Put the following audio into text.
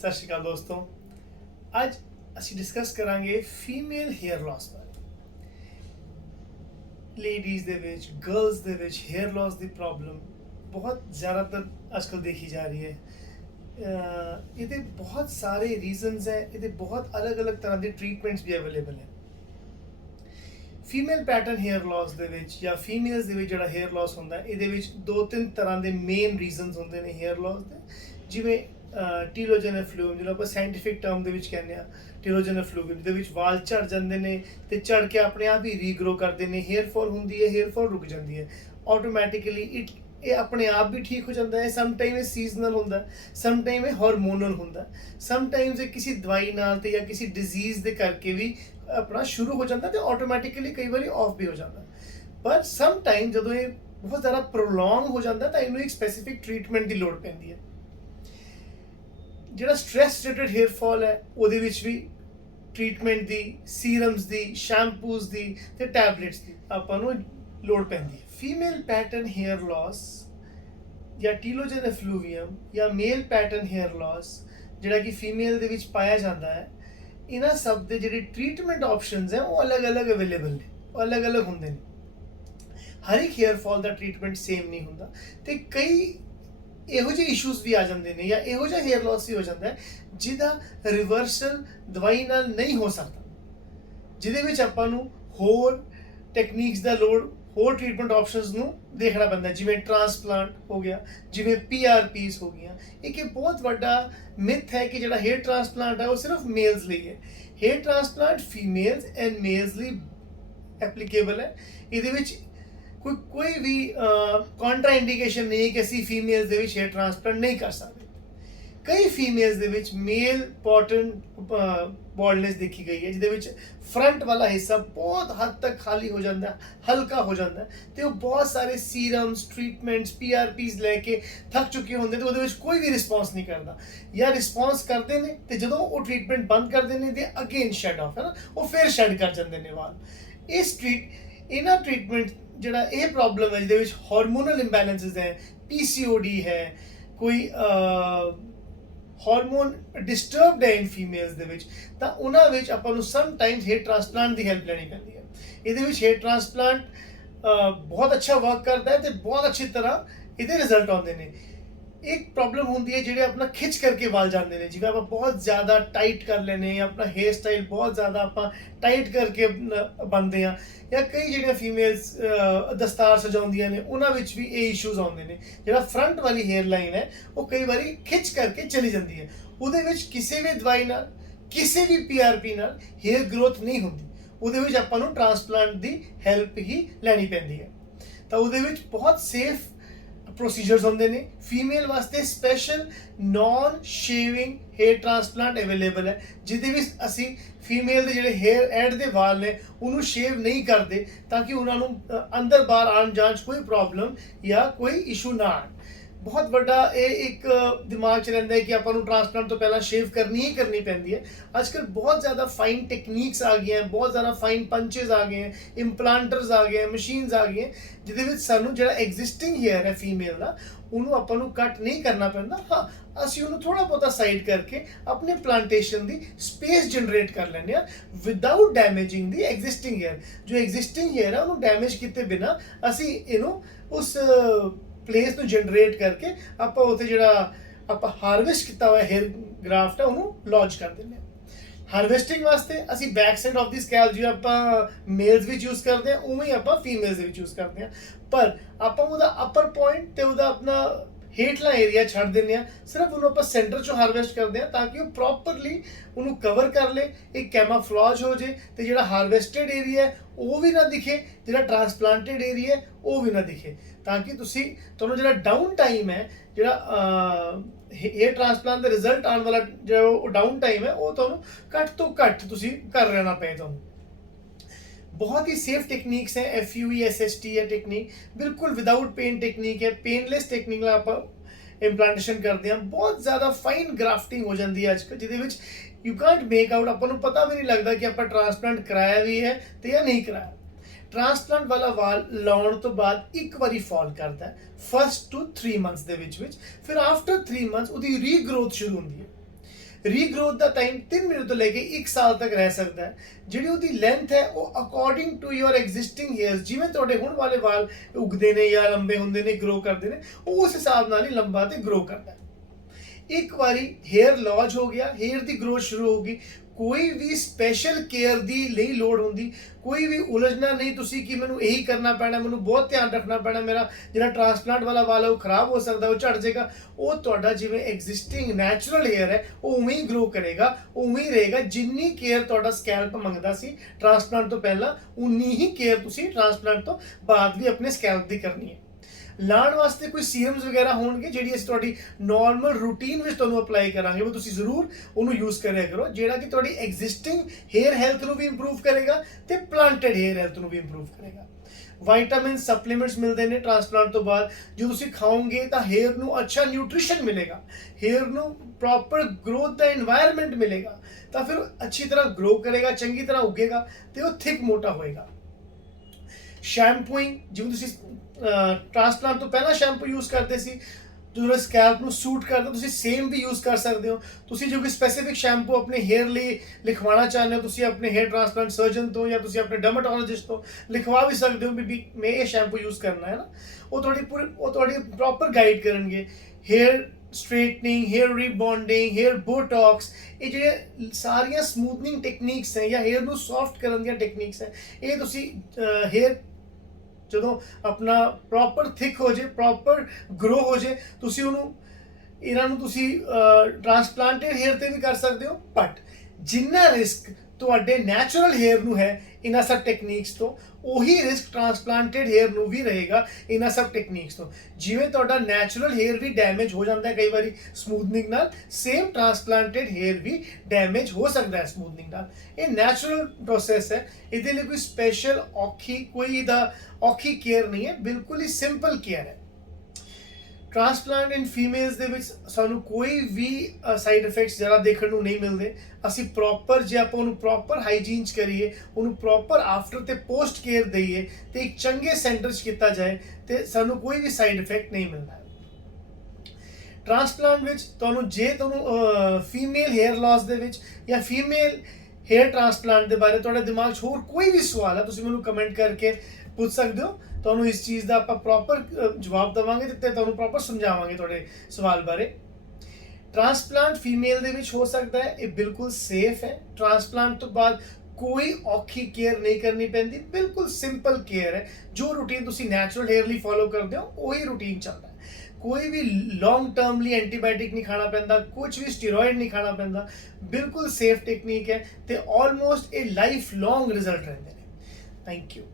ਸਤਿ ਸ਼੍ਰੀ ਅਕਾਲ ਦੋਸਤੋ। ਅੱਜ ਅਸੀਂ ਡਿਸਕਸ ਕਰਾਂਗੇ ਫੀਮੇਲ ਹੇਅਰ ਲਾਸ ਬਾਰੇ। ਲੇਡੀਜ਼ ਦੇ ਵਿੱਚ, ਗਰਲਸ ਦੇ ਵਿੱਚ ਹੇਅਰ ਲਾਸ ਦੀ ਪ੍ਰੋਬਲਮ ਬਹੁਤ ਜ਼ਿਆਦਾਤਰ ਅੱਜਕੱਲ ਦੇਖੀ ਜਾ ਰਹੀ ਹੈ। ਇਹਦੇ ਬਹੁਤ ਸਾਰੇ ਰੀਜ਼ਨਸ ਹੈ, ਇਹਦੇ ਬਹੁਤ ਅਲੱਗ-ਅਲੱਗ ਤਰ੍ਹਾਂ ਦੇ ਟ੍ਰੀਟਮੈਂਟਸ ਵੀ ਅਵੇਲੇਬਲ ਹੈ। ਫੀਮੇਲ ਪੈਟਰਨ ਹੇਅਰ ਲਾਸ ਦੇ ਵਿੱਚ ਜਾਂ ਫੀਮੇਲਸ ਦੇ ਵਿੱਚ ਜਿਹੜਾ ਹੇਅਰ ਲਾਸ ਹੁੰਦਾ ਹੈ, ਇਹਦੇ ਵਿੱਚ 2-3 ਤਰ੍ਹਾਂ ਦੇ ਮੇਨ ਰੀਜ਼ਨਸ ਹੁੰਦੇ ਨੇ ਹੇਅਰ ਲਾਸ ਦੇ। ਜਿਵੇਂ ਟੀਲੋਜਨ ਐਫਲੂਵੀਅਮ, ਜਿਹਨੂੰ ਆਪਾਂ ਸਾਇੰਟੀਫਿਕ ਟਰਮ ਦੇ ਵਿੱਚ ਕਹਿੰਦੇ ਆ ਟੀਲੋਜਨ ਐਫਲੂਵੀਅਮ, ਜਿਹਦੇ ਵਿੱਚ ਵਾਲ ਝੜ ਜਾਂਦੇ ਨੇ ਤੇ ਝੜ ਕੇ ਆਪਣੇ ਆਪ ਹੀ ਰੀਗਰੋ ਕਰਦੇ ਨੇ, ਹੇਅਰ ਫਾਲ ਹੁੰਦੀ ਹੈ, ਹੇਅਰ ਫਾਲ ਰੁਕ ਜਾਂਦੀ ਹੈ ਆਟੋਮੈਟਿਕਲੀ। ਇਹ ਆਪਣੇ ਆਪ ਵੀ ਠੀਕ ਹੋ ਜਾਂਦਾ ਹੈ। ਸਮ ਟਾਈਮ ਇਹ ਸੀਜ਼ਨਲ ਹੁੰਦਾ, ਸਮ ਟਾਈਮ ਇਹ ਹਾਰਮੋਨਲ ਹੁੰਦਾ, ਸਮ ਟਾਈਮਸ ਇਹ ਕਿਸੇ ਦਵਾਈ ਨਾਲ ਤੇ ਜਾਂ ਕਿਸੇ ਡਿਜ਼ੀਜ਼ ਦੇ ਕਰਕੇ ਵੀ ਆਪਣਾ ਸ਼ੁਰੂ ਹੋ ਜਾਂਦਾ ਤੇ ਆਟੋਮੈਟਿਕਲੀ ਕਈ ਵਾਰੀ ਆਫ ਵੀ ਹੋ ਜਾਂਦਾ। ਪਰ ਸਮ ਟਾਈਮ ਜਦੋਂ ਇਹ ਬਹੁਤ ਜ਼ਿਆਦਾ ਪ੍ਰੋਲੋਂਗ ਹੋ ਜਾਂਦਾ ਤਾਂ ਇਹਨੂੰ ਇੱਕ ਸਪੈਸੀਫਿਕ ਟ੍ਰੀਟਮੈਂਟ ਦੀ ਲੋੜ ਪੈਂਦੀ ਹੈ। ਜਿਹੜਾ ਸਟ੍ਰੈਸ ਰਿਲੇਟਡ ਹੇਅਰ ਫਾਲ ਹੈ ਉਹਦੇ ਵਿੱਚ ਵੀ ਟ੍ਰੀਟਮੈਂਟ ਦੀ, ਸੀਰਮਸ ਦੀ, ਸ਼ੈਂਪੂਸ ਦੀ ਤੇ ਟੈਬਲੇਟਸ ਦੀ ਆਪਾਂ ਨੂੰ ਲੋੜ ਪੈਂਦੀ ਹੈ। ਫੀਮੇਲ ਪੈਟਰਨ ਹੇਅਰ ਲਾਸ ਜਾਂ ਟੀਲੋਜਨ ਐਫਲੂਵੀਅਮ ਜਾਂ ਮੇਲ ਪੈਟਰਨ ਹੇਅਰ ਲਾਸ ਜਿਹੜਾ ਕਿ ਫੀਮੇਲ ਦੇ ਵਿੱਚ ਪਾਇਆ ਜਾਂਦਾ ਹੈ, ਇਹਨਾਂ ਸਭ ਦੇ ਜਿਹੜੇ ਟ੍ਰੀਟਮੈਂਟ ਆਪਸ਼ਨਸ ਹੈ ਉਹ ਅਲੱਗ-ਅਲੱਗ ਅਵੇਲੇਬਲ ਨੇ, ਉਹ ਅਲੱਗ-ਅਲੱਗ ਹੁੰਦੇ ਨੇ। ਹਰ ਇੱਕ ਹੇਅਰ ਫਾਲ ਦਾ ਟ੍ਰੀਟਮੈਂਟ ਸੇਮ ਨਹੀਂ ਹੁੰਦਾ ਤੇ ਕਈ ਇਹੋ ਜਿਹੇ ਇਸ਼ੂਜ਼ ਵੀ ਆ ਜਾਂਦੇ ਨੇ ਜਾਂ ਇਹੋ ਜਿਹਾ ਹੇਅਰ ਲਾਸ ਵੀ ਹੋ ਜਾਂਦਾ ਹੈ ਜਿਹਦਾ ਰਿਵਰਸਲ ਦਵਾਈ ਨਾਲ ਨਹੀਂ ਹੋ ਸਕਦਾ, ਜਿਹਦੇ ਵਿੱਚ ਆਪਾਂ ਨੂੰ ਹੋਰ ਟੈਕਨੀਕਸ ਦਾ ਲੋੜ, ਹੋਰ ਟ੍ਰੀਟਮੈਂਟ ਆਪਸ਼ਨਸ ਨੂੰ ਦੇਖਣਾ ਪੈਂਦਾ, ਜਿਵੇਂ ਟ੍ਰਾਂਸਪਲਾਂਟ ਹੋ ਗਿਆ, ਜਿਵੇਂ PRPs ਹੋ ਗਈਆਂ। ਇੱਕ ਬਹੁਤ ਵੱਡਾ ਮਿਥ ਹੈ ਕਿ ਜਿਹੜਾ ਹੇਅਰ ਟ੍ਰਾਂਸਪਲਾਂਟ ਹੈ ਉਹ ਸਿਰਫ ਮੇਲਸ ਲਈ ਹੈ। Hair transplant females and males ਲਈ ਐਪਲੀਕੇਬਲ ਹੈ। ਇਹਦੇ ਵਿੱਚ ਕੋਈ ਵੀ ਕੰਟਰਾ ਇੰਡੀਕੇਸ਼ਨ ਨਹੀਂ ਹੈ ਕਿ ਅਸੀਂ ਫੀਮੇਲਸ ਦੇ ਵਿੱਚ ਹੇਅਰ ਟ੍ਰਾਂਸਪਲਾਂਟ ਨਹੀਂ ਕਰ ਸਕਦੇ। ਕਈ ਫੀਮੇਲਸ ਦੇ ਵਿੱਚ ਮੇਲ ਪੋਰਟਨ ਬੋਲਡਨੈਸ ਦੇਖੀ ਗਈ ਹੈ, ਜਿਹਦੇ ਵਿੱਚ ਫਰੰਟ ਵਾਲਾ ਹਿੱਸਾ ਬਹੁਤ ਹੱਦ ਤੱਕ ਖਾਲੀ ਹੋ ਜਾਂਦਾ, ਹਲਕਾ ਹੋ ਜਾਂਦਾ ਤੇ ਉਹ ਬਹੁਤ ਸਾਰੇ ਸੀਰਮਸ, ਟ੍ਰੀਟਮੈਂਟਸ, PRPs ਲੈ ਕੇ ਥੱਕ ਚੁੱਕੇ ਹੁੰਦੇ ਤੇ ਉਹਦੇ ਵਿੱਚ ਕੋਈ ਵੀ ਰਿਸਪੌਂਸ ਨਹੀਂ ਕਰਦਾ, ਜਾਂ ਰਿਸਪੌਂਸ ਕਰਦੇ ਨੇ ਤੇ ਜਦੋਂ ਉਹ ਟ੍ਰੀਟਮੈਂਟ ਬੰਦ ਕਰਦੇ ਨੇ ਤੇ ਅਗੇਨ ਸ਼ੈਡ ਆਫ, ਹੈ ਨਾ, ਉਹ ਫਿਰ ਸ਼ੈਡ ਕਰ ਜਾਂਦੇ ਨੇ ਵਾਲ। ਇਹਨਾਂ ਟ੍ਰੀਟਮੈਂਟ ਜਿਹੜਾ ਇਹ ਪ੍ਰੋਬਲਮ ਹੈ ਜਿਹਦੇ ਵਿੱਚ ਹਾਰਮੋਨਲ ਇੰਬੈਲੈਂਸਿਸ ਹੈ, PCOD ਹੈ, ਕੋਈ ਹਾਰਮੋਨ ਡਿਸਟਰਬਡ ਹੈ ਇਨ ਫੀਮੇਲਸ ਦੇ ਵਿੱਚ, ਤਾਂ ਉਹਨਾਂ ਵਿੱਚ ਆਪਾਂ ਨੂੰ ਸਮ ਟਾਈਮਸ ਹੇਅਰ ਟ੍ਰਾਂਸਪਲਾਂਟ ਦੀ ਹੈਲਪ ਲੈਣੀ ਪੈਂਦੀ ਹੈ। ਇਹਦੇ ਵਿੱਚ ਹੇਅਰ ਟ੍ਰਾਂਸਪਲਾਂਟ ਬਹੁਤ ਅੱਛਾ ਵਰਕ ਕਰਦਾ ਹੈ ਤੇ ਬਹੁਤ ਅੱਛੀ ਤਰ੍ਹਾਂ ਇਹਦੇ ਰਿਜ਼ਲਟ ਆਉਂਦੇ ਨੇ। ਇੱਕ ਪ੍ਰੋਬਲਮ ਹੁੰਦੀ ਹੈ ਜਿਹੜੇ ਆਪਣਾ ਖਿੱਚ ਕਰਕੇ ਵਾਲ ਜਾਂਦੇ ਨੇ, ਜਿਵੇਂ ਆਪਾਂ ਬਹੁਤ ਜ਼ਿਆਦਾ ਟਾਈਟ ਕਰ ਲੈਨੇ ਜਾਂ ਆਪਣਾ ਹੇਅਰ ਸਟਾਈਲ ਬਹੁਤ ਜ਼ਿਆਦਾ ਆਪਾਂ ਟਾਈਟ ਕਰਕੇ ਬੰਨਦੇ ਆ, ਜਾਂ ਕਈ ਜਿਹੜੀਆਂ ਫੀਮੇਲਸ ਦਸਤਾਰ ਸਜਾਉਂਦੀਆਂ ਨੇ ਉਹਨਾਂ ਵਿੱਚ ਵੀ ਇਹ ਇਸ਼ੂਜ਼ ਆਉਂਦੇ ਨੇ। ਜਿਹੜਾ ਫਰੰਟ ਵਾਲੀ ਹੇਅਰ ਲਾਈਨ ਹੈ ਉਹ ਕਈ ਵਾਰੀ ਖਿੱਚ ਕਰਕੇ ਚਲੀ ਜਾਂਦੀ ਹੈ, ਉਹਦੇ ਵਿੱਚ ਕਿਸੇ ਵੀ ਦਵਾਈ ਨਾਲ, ਕਿਸੇ ਵੀ PRP ਨਾਲ ਹੇਅਰ ਗਰੋਥ ਨਹੀਂ ਹੁੰਦੀ, ਉਹਦੇ ਵਿੱਚ ਆਪਾਂ ਨੂੰ ਟ੍ਰਾਂਸਪਲਾਂਟ ਦੀ ਹੈਲਪ ਹੀ ਲੈਣੀ ਪੈਂਦੀ ਹੈ। ਤਾਂ ਉਹਦੇ ਵਿੱਚ ਬਹੁਤ ਸੇਫ ਪ੍ਰੋਸੀਜਰਸ ਹੁੰਦੇ ਨੇ। ਫੀਮੇਲ ਵਾਸਤੇ special non shaving hair transplant available ਹੈ, ਜਿਹਦੇ ਵਿੱਚ ਅਸੀਂ ਫੀਮੇਲ ਦੇ ਜਿਹੜੇ ਹੇਅਰ ਐਡ ਦੇ ਵਾਲ ਨੇ ਉਹਨੂੰ ਸ਼ੇਵ ਨਹੀਂ ਕਰਦੇ ਤਾਂ ਕਿ ਉਹਨਾਂ ਨੂੰ ਅੰਦਰ ਬਾਹਰ ਆਉਣ ਜਾਣ 'ਚ ਕੋਈ ਪ੍ਰੋਬਲਮ ਜਾਂ ਕੋਈ ਇਸ਼ੂ ਨਾ ਆਣ। ਬਹੁਤ ਵੱਡਾ ਇਹ ਇੱਕ ਦਿਮਾਗ 'ਚ ਰਹਿੰਦਾ ਹੈ ਕਿ ਆਪਾਂ ਨੂੰ ਟ੍ਰਾਂਸਪਲਾਂਟ ਤੋਂ ਪਹਿਲਾਂ ਸ਼ੇਵ ਕਰਨੀ ਹੀ ਕਰਨੀ ਪੈਂਦੀ ਹੈ। ਅੱਜ ਕੱਲ੍ਹ ਬਹੁਤ ਜ਼ਿਆਦਾ ਫਾਈਨ ਟੈਕਨੀਕਸ ਆ ਗਈਆਂ, ਬਹੁਤ ਜ਼ਿਆਦਾ ਫਾਈਨ ਪੰਚੇਸ ਆ ਗਏ, ਇੰਪਲਾਂਟਰਸ ਆ ਗਏ, ਮਸ਼ੀਨਸ ਆ ਗਈਆਂ, ਜਿਹਦੇ ਵਿੱਚ ਸਾਨੂੰ ਜਿਹੜਾ ਐਗਜ਼ਿਸਟਿੰਗ ਹੇਅਰ ਹੈ ਫੀਮੇਲ ਦਾ ਉਹਨੂੰ ਆਪਾਂ ਨੂੰ ਕੱਟ ਨਹੀਂ ਕਰਨਾ ਪੈਂਦਾ। ਹਾਂ, ਅਸੀਂ ਉਹਨੂੰ ਥੋੜਾ ਬਹੁਤਾ ਸਾਈਡ ਕਰਕੇ ਆਪਣੇ ਪਲਾਂਟੇਸ਼ਨ ਦੀ ਸਪੇਸ ਜਨਰੇਟ ਕਰ ਲੈਂਦੇ ਆ ਵਿਦਆਊਟ ਡੈਮੇਜਿੰਗ ਦੀ ਐਗਜ਼ਿਸਟਿੰਗ ਹੇਅਰ। ਜੋ ਐਗਜ਼ਿਸਟਿੰਗ ਹੇਅਰ ਹੈ ਉਹਨੂੰ ਡੈਮੇਜ ਕੀਤੇ ਬਿਨਾ ਅਸੀਂ ਇਹਨੂੰ ਉਸ ਪਲੇਸ ਨੂੰ ਜਨਰੇਟ ਕਰਕੇ ਆਪਾਂ ਉੱਥੇ ਜਿਹੜਾ ਆਪਾਂ ਹਾਰਵੈਸਟ ਕੀਤਾ ਹੋਇਆ ਹੇਅਰ ਗ੍ਰਾਫਟ ਹੈ ਉਹਨੂੰ ਲੌਂਚ ਕਰ ਦਿੰਦੇ ਹਾਂ। ਹਾਰਵੈਸਟਿੰਗ ਵਾਸਤੇ ਅਸੀਂ back side of the scalp ਜਿਵੇਂ ਆਪਾਂ ਮੇਲਸ ਵਿੱਚ ਯੂਜ਼ ਕਰਦੇ ਹਾਂ ਉਵੇਂ ਹੀ ਆਪਾਂ ਫੀਮੇਲਸ ਦੇ ਵਿੱਚ ਯੂਜ਼ ਕਰਦੇ ਹਾਂ, ਪਰ ਆਪਾਂ ਉਹਦਾ ਅਪਰ ਪੁਆਇੰਟ ਤੇ ਉਹਦਾ ਆਪਣਾ ਹੇਠਲਾ ਏਰੀਆ ਛੱਡ ਦਿੰਦੇ ਆ, ਸਿਰਫ ਉਹਨੂੰ ਆਪਾਂ ਸੈਂਟਰ ਚੋਂ ਹਾਰਵੈਸਟ ਕਰਦੇ ਆ ਤਾਂ ਕਿ ਉਹ ਪ੍ਰੋਪਰਲੀ ਉਹਨੂੰ ਕਵਰ ਕਰ ਲੇ, ਇੱਕ ਕੈਮਾਫਲਾਜ ਹੋ ਜੇ ਤੇ ਜਿਹੜਾ ਹਾਰਵੈਸਟਡ ਏਰੀਆ ਹੈ ਉਹ ਵੀ ਨਾ ਦਿਖੇ, ਜਿਹੜਾ ਟ੍ਰਾਂਸਪਲਾਂਟਡ ਏਰੀਆ ਹੈ ਉਹ ਵੀ ਨਾ ਦਿਖੇ, ਤਾਂ ਕਿ ਤੁਹਾਨੂੰ ਜਿਹੜਾ ਡਾਊਨ ਟਾਈਮ ਹੈ, ਜਿਹੜਾ ਹੇਅਰ ਟ੍ਰਾਂਸਪਲਾਂਟ ਦਾ ਰਿਜ਼ਲਟ ਆਉਣ ਵਾਲਾ ਜਿਹੜਾ ਉਹ ਡਾਊਨ ਟਾਈਮ ਹੈ ਉਹ ਤੁਹਾਨੂੰ ਘੱਟ ਤੋਂ ਘੱਟ ਤੁਸੀਂ ਕਰ ਲੈਣਾ ਪਏ ਤੁਹਾਨੂੰ। बहुत ही सेफ टेक्निक्स है, FUESST है टेक्निक, बिल्कुल विदाउट पेन टेक्निक है, पेनलेस टेक्निक ਨਾਲ ਆਪਾਂ ਇੰਪਲਾਂਟੇਸ਼ਨ ਕਰਦੇ ਹਾਂ। ਬਹੁਤ ਜ਼ਿਆਦਾ ਫਾਈਨ ਗ੍ਰਾਫਟਿੰਗ ਹੋ ਜਾਂਦੀ ਹੈ ਅੱਜਕੱਲ, ਜਿਹਦੇ ਵਿੱਚ ਯੂ ਕਾਂਟ ਮੇਕ ਆਊਟ, ਆਪਾਂ ਨੂੰ ਪਤਾ ਵੀ ਨਹੀਂ ਲੱਗਦਾ ਕਿ ਆਪਾਂ ਟ੍ਰਾਂਸਪਲਾਂਟ ਕਰਾਇਆ ਵੀ ਹੈ ਤੇ ਜਾਂ ਨਹੀਂ ਕਰਾਇਆ। ਟ੍ਰਾਂਸਪਲਾਂਟ ਵਾਲਾ ਵਾਲ ਲਾਉਣ ਤੋਂ ਬਾਅਦ ਇੱਕ ਵਾਰੀ ਫਾਲ ਕਰਦਾ ਹੈ ਫਸਟ ਟੂ 3 ਮੰਥਸ ਦੇ ਵਿੱਚ, ਫਿਰ ਆਫਟਰ 3 ਮੰਥਸ ਉਹਦੀ ਰੀਗਰੋਥ ਸ਼ੁਰੂ ਹੁੰਦੀ ਹੈ। ਰੀਗਰੋਥ ਦਾ ਟਾਈਮ 3 ਮਹੀਨੇ ਤੋਂ ਲੈ ਕੇ 1 ਸਾਲ ਤੱਕ ਰਹਿ ਸਕਦਾ ਹੈ। ਜਿਹੜੀ ਉਹਦੀ ਲੈਂਥ ਹੈ ਉਹ according to your existing hairs, ਜਿਵੇਂ ਤੁਹਾਡੇ ਹੁਣ ਵਾਲੇ ਵਾਲ ਉਗਦੇ ਨੇ ਜਾਂ ਲੰਬੇ ਹੁੰਦੇ ਨੇ, ਗਰੋ ਕਰਦੇ ਨੇ, ਉਹ ਉਸ ਹਿਸਾਬ ਨਾਲ ਹੀ ਲੰਬਾ ਤੇ ਗਰੋ ਕਰਦਾ ਹੈ। ਇੱਕ ਵਾਰੀ ਹੇਅਰ ਲੌਜ ਹੋ ਗਿਆ, ਹੇਅਰ ਦੀ ਗਰੋਥ ਸ਼ੁਰੂ ਹੋ ਗਈ, ਕੋਈ ਵੀ ਸਪੈਸ਼ਲ ਕੇਅਰ ਦੀ ਨਹੀਂ ਲੋੜ ਹੁੰਦੀ, ਕੋਈ ਵੀ ਉਲਝਣਾ ਨਹੀਂ ਤੁਸੀਂ ਕਿ ਮੈਨੂੰ ਇਹੀ ਕਰਨਾ ਪੈਣਾ, ਮੈਨੂੰ ਬਹੁਤ ਧਿਆਨ ਰੱਖਣਾ ਪੈਣਾ, ਮੇਰਾ ਜਿਹੜਾ ਟ੍ਰਾਂਸਪਲਾਂਟ ਵਾਲਾ ਵਾਲ ਹੈ ਉਹ ਖਰਾਬ ਹੋ ਸਕਦਾ, ਉਹ ਝੜ ਜਾਏਗਾ। ਉਹ ਤੁਹਾਡਾ ਜਿਵੇਂ ਐਗਜ਼ਿਸਟਿੰਗ ਨੈਚੁਰਲ ਹੇਅਰ ਹੈ ਉਹ ਉਵੇਂ ਹੀ ਗਰੋ ਕਰੇਗਾ, ਉਵੇਂ ਹੀ ਰਹੇਗਾ। ਜਿੰਨੀ ਕੇਅਰ ਤੁਹਾਡਾ ਸਕੈਲਪ ਮੰਗਦਾ ਸੀ ਟ੍ਰਾਂਸਪਲਾਂਟ ਤੋਂ ਪਹਿਲਾਂ, ਉਨੀ ਹੀ ਕੇਅਰ ਤੁਸੀਂ ਟ੍ਰਾਂਸਪਲਾਂਟ ਤੋਂ ਬਾਅਦ ਵੀ ਆਪਣੇ ਸਕੈਲਪ ਦੀ ਕਰਨੀ ਹੈ। ਲਾਉਣ ਵਾਸਤੇ ਕੋਈ ਸੀਰਮਸ ਵਗੈਰਾ ਹੋਣਗੇ ਜਿਹੜੀ ਅਸੀਂ ਤੁਹਾਡੀ ਨਾਰਮਲ ਰੂਟੀਨ ਵਿੱਚ ਤੁਹਾਨੂੰ ਅਪਲਾਈ ਕਰਾਂਗੇ, ਉਹ ਤੁਸੀਂ ਜ਼ਰੂਰ ਉਹਨੂੰ ਯੂਜ਼ ਕਰਿਆ ਕਰੋ, ਜਿਹੜਾ ਕਿ ਤੁਹਾਡੀ ਐਗਜ਼ਿਸਟਿੰਗ ਹੇਅਰ ਹੈਲਥ ਨੂੰ ਵੀ ਇੰਪਰੂਵ ਕਰੇਗਾ ਤੇ ਪਲਾਂਟਡ ਹੇਅਰ ਹੈਲਥ ਨੂੰ ਵੀ ਇੰਪਰੂਵ ਕਰੇਗਾ। ਵਿਟਾਮਿਨ ਸਪਲੀਮੈਂਟਸ ਮਿਲਦੇ ਨੇ ਟ੍ਰਾਂਸਪਲਾਂਟ ਤੋਂ ਬਾਅਦ, ਜੋ ਤੁਸੀਂ ਖਾਓਗੇ ਤਾਂ ਹੇਅਰ ਨੂੰ ਅੱਛਾ ਨਿਊਟ੍ਰੀਸ਼ਨ ਮਿਲੇਗਾ, ਹੇਅਰ ਨੂੰ ਪ੍ਰੋਪਰ ਗਰੋਥ ਦਾ এনवायरमेंट ਮਿਲੇਗਾ, ਤਾਂ ਫਿਰ ਅੱਛੀ ਤਰ੍ਹਾਂ ਗਰੋ ਕਰੇਗਾ, ਚੰਗੀ ਤਰ੍ਹਾਂ ਉੱਗੇਗਾ ਤੇ ਉਹ ਥਿਕ ਮੋਟਾ ਹੋਏਗਾ। ਸ਼ੈਂਪੂਇੰਗ, ਜਿਵੇਂ ਤੁਸੀਂ ਟ੍ਰਾਂਸਪਲਾਂਟ ਤੋਂ ਪਹਿਲਾਂ ਸ਼ੈਂਪੂ ਯੂਜ਼ ਕਰਦੇ ਸੀ, ਜੋ ਸਕੈਲਪ ਨੂੰ ਸੂਟ ਕਰਦਾ, ਤੁਸੀਂ ਸੇਮ ਵੀ ਯੂਜ਼ ਕਰ ਸਕਦੇ ਹੋ। ਤੁਸੀਂ ਜੋ ਕਿ ਸਪੈਸੀਫਿਕ ਸ਼ੈਂਪੂ ਆਪਣੇ ਹੇਅਰ ਲਈ ਲਿਖਵਾਉਣਾ ਚਾਹੁੰਦੇ ਹੋ, ਤੁਸੀਂ ਆਪਣੇ ਹੇਅਰ ਟ੍ਰਾਂਸਪਲਾਂਟ ਸਰਜਨ ਤੋਂ ਜਾਂ ਤੁਸੀਂ ਆਪਣੇ ਡਰਮਾਟੋਲੋਜਿਸਟ ਤੋਂ ਲਿਖਵਾ ਵੀ ਸਕਦੇ ਹੋ ਵੀ ਮੈਂ ਇਹ ਸ਼ੈਂਪੂ ਯੂਜ਼ ਕਰਨਾ ਹੈ ਨਾ। ਉਹ ਤੁਹਾਡੀ ਪ੍ਰੋਪਰ ਗਾਈਡ ਕਰਨਗੇ। Hair straightening, hair ਰੀਬੌਂਡਿੰਗ, hair Botox, ਇਹ ਜਿਹੜੇ ਸਾਰੀਆਂ ਸਮੂਥਨਿੰਗ ਟੈਕਨੀਕਸ ਹੈ ਜਾਂ ਹੇਅਰ ਨੂੰ ਸੌਫਟ ਕਰਨ ਦੀਆਂ ਟੈਕਨੀਕਸ ਹੈ, ਇਹ ਤੁਸੀਂ ਹੇਅਰ ਜਦੋਂ ਆਪਣਾ ਪ੍ਰੋਪਰ ਥਿਕ ਹੋ ਜੇ, ਪ੍ਰੋਪਰ ਗਰੋ ਹੋ ਜੇ, ਤੁਸੀਂ ਇਹਨਾਂ ਨੂੰ ਤੁਸੀਂ ਟ੍ਰਾਂਸਪਲਾਂਟਡ ਹੇਅਰ ਤੇ ਵੀ ਕਰ ਸਕਦੇ ਹੋ। ਬਟ ਜਿੰਨਾ ਰਿਸਕ ਤੁਹਾਡੇ ਨੈਚੁਰਲ ਹੇਅਰ ਨੂੰ ਹੈ ਇਹਨਾਂ ਸਭ ਟੈਕਨੀਕਸ ਤੋਂ, ਉਹੀ ਰਿਸਕ ਟ੍ਰਾਂਸਪਲਾਂਟਡ ਹੇਅਰ ਨੂੰ ਵੀ ਰਹੇਗਾ ਇਹਨਾਂ ਸਭ ਟੈਕਨੀਕਸ ਤੋਂ। ਜਿਵੇਂ ਤੁਹਾਡਾ ਨੈਚੁਰਲ ਹੇਅਰ ਵੀ ਡੈਮੇਜ ਹੋ ਜਾਂਦਾ ਹੈ ਕਈ ਵਾਰੀ ਸਮੂਥਨਿੰਗ ਨਾਲ, ਸੇਮ ਟ੍ਰਾਂਸਪਲਾਂਟਡ ਹੇਅਰ ਵੀ ਡੈਮੇਜ ਹੋ ਸਕਦਾ ਹੈ ਸਮੂਥਨਿੰਗ ਨਾਲ। ਇਹ ਨੈਚੁਰਲ ਪ੍ਰੋਸੈਸ ਹੈ, ਇਹਦੇ ਲਈ ਕੋਈ ਸਪੈਸ਼ਲ ਔਖੀ ਕੇਅਰ ਨਹੀਂ ਹੈ, ਬਿਲਕੁਲ ਹੀ ਸਿੰਪਲ ਕੇਅਰ ਹੈ। ਟ੍ਰਾਂਸਪਲਾਂਟ ਇਨ ਫੀਮੇਲਸ ਦੇ ਵਿੱਚ ਸਾਨੂੰ ਕੋਈ ਵੀ ਸਾਈਡ ਇਫੈਕਟਸ ਜ਼ਿਆਦਾ ਦੇਖਣ ਨੂੰ ਨਹੀਂ ਮਿਲਦੇ। ਅਸੀਂ ਪ੍ਰੋਪਰ ਜੇ ਆਪਾਂ ਉਹਨੂੰ ਪ੍ਰੋਪਰ ਹਾਈਜੀਨ 'ਚ ਕਰੀਏ, ਉਹਨੂੰ ਪ੍ਰੋਪਰ ਆਫਟਰ ਤੇ ਪੋਸਟ ਕੇਅਰ ਦਈਏ ਤੇ ਇੱਕ ਚੰਗੇ ਸੈਂਟਰ 'ਚ ਕੀਤਾ ਜਾਏ ਤੇ ਸਾਨੂੰ ਕੋਈ ਵੀ ਸਾਈਡ ਇਫੈਕਟ ਨਹੀਂ ਮਿਲਦਾ। ਟ੍ਰਾਂਸਪਲਾਂਟ ਵਿੱਚ ਤੁਹਾਨੂੰ ਫੀਮੇਲ ਹੇਅਰ ਲਾਸ ਦੇ ਵਿੱਚ ਜਾਂ ਫੀਮੇਲ ਹੇਅਰ ਟ੍ਰਾਂਸਪਲਾਂਟ ਦੇ ਬਾਰੇ ਤੁਹਾਡੇ ਦਿਮਾਗ 'ਚ ਹੋਰ ਕੋਈ ਵੀ ਸਵਾਲ ਹੈ, ਤੁਸੀਂ ਮੈਨੂੰ ਕਮੈਂਟ ਕਰਕੇ ਪੁੱਛ ਸਕਦੇ ਹੋ। ਤੁਹਾਨੂੰ ਇਸ ਚੀਜ਼ ਦਾ ਆਪਾਂ ਪ੍ਰੋਪਰ ਜਵਾਬ ਦੇਵਾਂਗੇ ਤੇ ਤੁਹਾਨੂੰ ਪ੍ਰੋਪਰ ਸਮਝਾਵਾਂਗੇ ਤੁਹਾਡੇ ਸਵਾਲ ਬਾਰੇ। ਟ੍ਰਾਂਸਪਲਾਂਟ ਫੀਮੇਲ ਦੇ ਵਿੱਚ ਹੋ ਸਕਦਾ ਹੈ, ਇਹ ਬਿਲਕੁਲ ਸੇਫ ਹੈ। ਟ੍ਰਾਂਸਪਲਾਂਟ ਤੋਂ ਬਾਅਦ ਕੋਈ ਔਖੀ ਕੇਅਰ ਨਹੀਂ ਕਰਨੀ ਪੈਂਦੀ, ਬਿਲਕੁਲ ਸਿੰਪਲ ਕੇਅਰ ਹੈ। ਜੋ ਰੂਟੀਨ ਤੁਸੀਂ ਨੈਚੁਰਲ ਹੇਅਰ ਲਈ ਫੋਲੋ ਕਰਦੇ ਹੋ ਉਹੀ ਰੂਟੀਨ ਚੱਲਦਾ ਹੈ। ਕੋਈ ਵੀ ਲੌਂਗ ਟਰਮ ਲਈ ਐਂਟੀਬਾਇਓਟਿਕ ਨਹੀਂ ਖਾਣਾ ਪੈਂਦਾ, ਕੁਝ ਵੀ ਸਟੀਰੋਇਡ ਨਹੀਂ ਖਾਣਾ ਪੈਂਦਾ, ਬਿਲਕੁਲ ਸੇਫ ਟੈਕਨੀਕ ਹੈ ਤੇ ਆਲਮੋਸਟ ਇਹ ਲਾਈਫ ਲੌਂਗ ਰਿਜ਼ਲਟ ਰਹਿੰਦੇ ਨੇ। Thank you.